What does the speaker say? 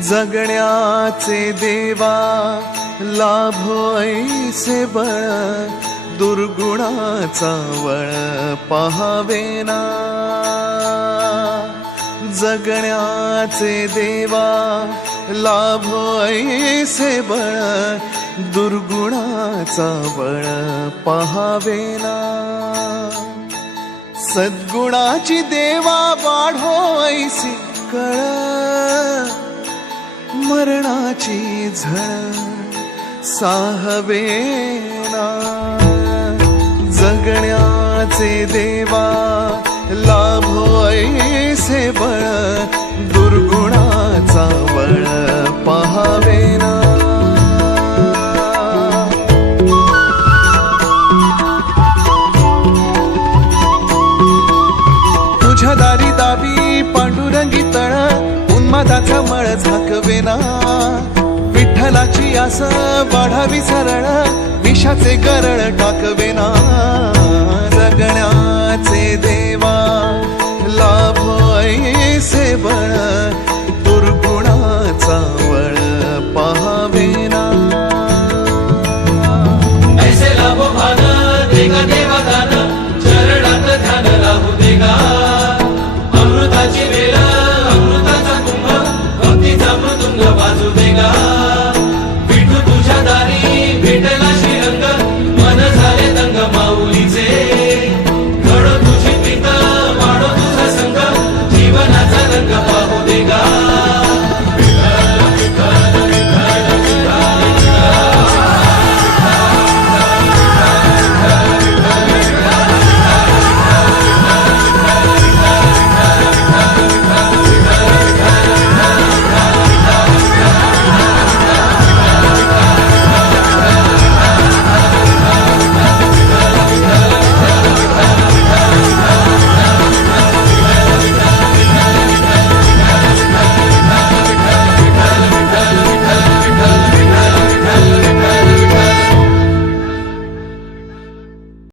जगण्याचे देवा लाभो ऐसे बळ, दुर्गुणाचा वळ पहावेना। जगण्याचे देवा लाभो ऐसे बळ, दुर्गुणाचा बळ पहावेना। सद्गुणाची देवा वाढो ऐसी कळ, मरणाची झळ साहवेना। जगण्याचे देवा लाभो ऐसे बळ, दुर्गुणाचा बळ पहावेना। तुझ्या दारी दावी पांडुरंगी तळ, उन्मादाचा मळ झाकवेना। विठ्ठलाची आस वाढावी सरळ, विषाचे गरळ टाकवेना। जगण्याचे देवा लाभो ऐसे बळ,